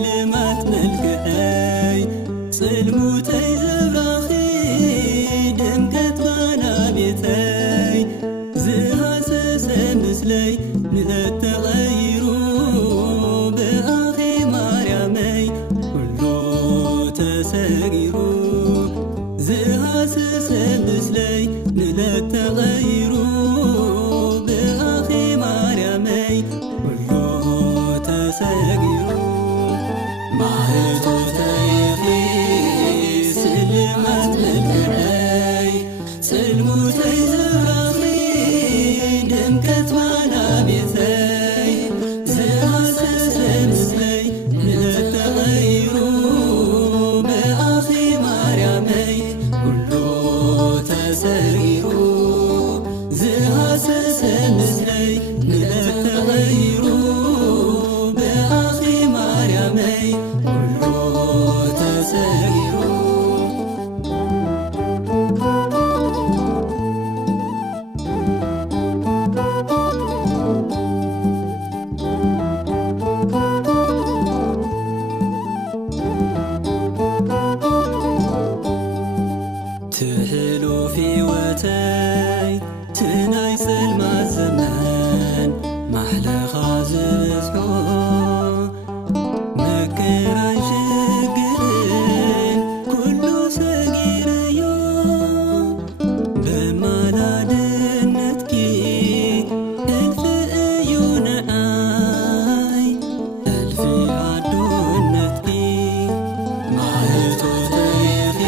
ስልማት መልክዐይ ጽልሙተይ ዘብራኺ ድምቀት ባና ቤተይ ዝሃሰሰ ምስለይ ንእት ተቐይሩ ብኣኺ ማርያመይ ኩሉ ተሰጊሩ ዝሃሰሰ ምስለይ ንእት ተቐይሩ ብኣኺ ማርያመይ ኩሉ ተሰጊሩ ማህቶተይኺ ስልማት መልክዐይ ጽልሙተይ ዘብራኺ ድምቀት ባና ቤተይ ዝሃሰሰ ምስለይ ንእት ተቐይሩ ብኣኺ ማርያመይ ኩሉ ተሰጊሩ ዝሃሰሰ ምስለይ ንእት ተቐይሩ ብኣኺ ማርያመይ ኩሉ ተሰጊሩ ትሕሉፍ ሕይወተይ ትናይ ጽልማት ዘመን ማሕለኻ ዝበዝሖ መከራን ሽግርን ኩሉ ሰጊረዮ በማላድነትኪ እልፊ እዩ ንዓይ እልፊ ኣዶነትኪ ማህቶተይኺ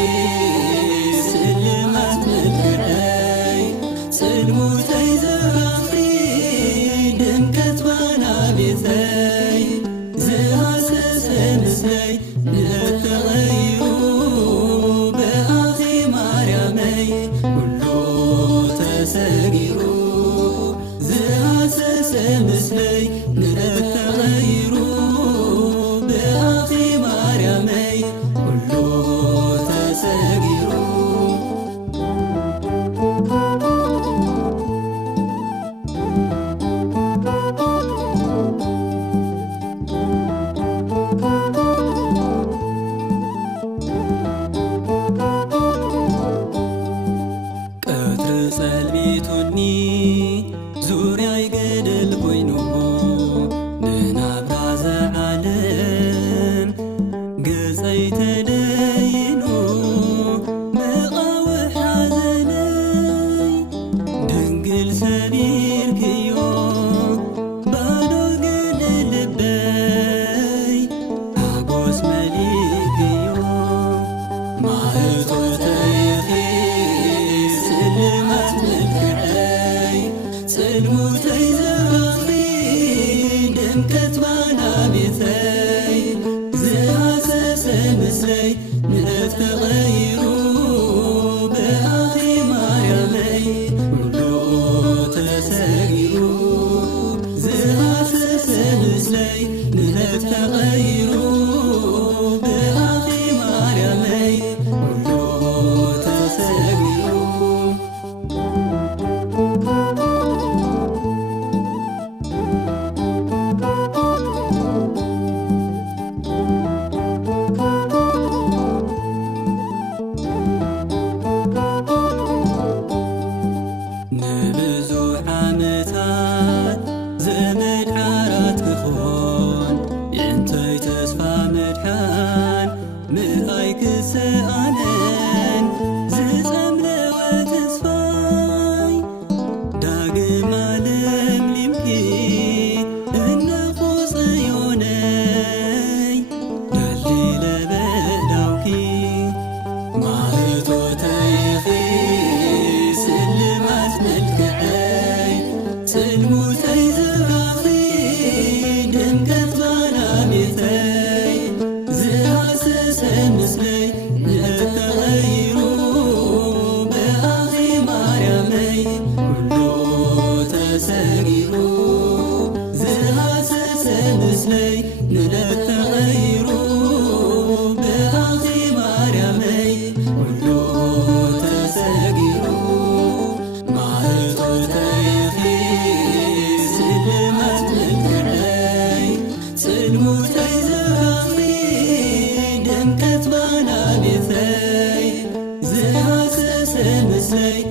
ስልማት መልክዐይ ጽልሙተይ ዘብራኺ ድምቀት ባና ቤተይ ዝሃሰሰ ምስለይ ንእት ተቐይሩ ብኣኺ ማርያመይ ኩሉ ተሰጊሩ ዝሃሰሰ ምስለይ ንእት ተቐይሩ ብኣኺ ማርያመይ ኩሉ ተሰጊሩ ቀትሪ ጸልቢቱኒ ዙርያይ ገደል ኮይኑ ንናብራ ዘዓለም ገጸይ ተደይኑ መቓውሕ ሓዘነይ ድንግል ሰቢርክዮ ባዶ ግን ልበይ ሓጎስ መሊክዮ ማህቶተይኺ ስልማት መልክዐይ ጽልሙተይ ዘብራኺ ድምቀት ባና ቤተይ ዝሃሰሰ ምስለይ ንእት ተቐይሩ ብኣኺ ማርያመይ ኩሉ ተሰጊሩ ዝሃሰሰ ምስለይ ንእት ተቐይሩ ብኣኺ ማርያመይ ኩሉ ተሰጊሩ ንብዙሕ ዓመታት ዘመድ ዓራት ክኾን የእንተይ ተስፋ መድሓን ምርኣይ ክሰኣነን ዝጸምለወ ተስፋይ ዳግም ኣለምሊምኪ እነኹ ጽዮነይ ደሊለ በዳውኪ ማህቶተይኺ ስልማት መልክዐይ ጽልሙተይ ዘብራኺ ድምቀት ባና ቤተይ ዝሃሰሰ ምስለይ ንእት ተቐይሩ ብኣኺ ማርያመይ ኩሉ ተሰጊሩ ዝሃሰሰ ምስለይ ንእት ተቐይሩ ብኣኺ ማርያመይ ኩሉ ተሰጊሩ ማህቶተይኺ ስልማት መልክዐይ ጽልሙተይ ዘብራኺ ምስለይ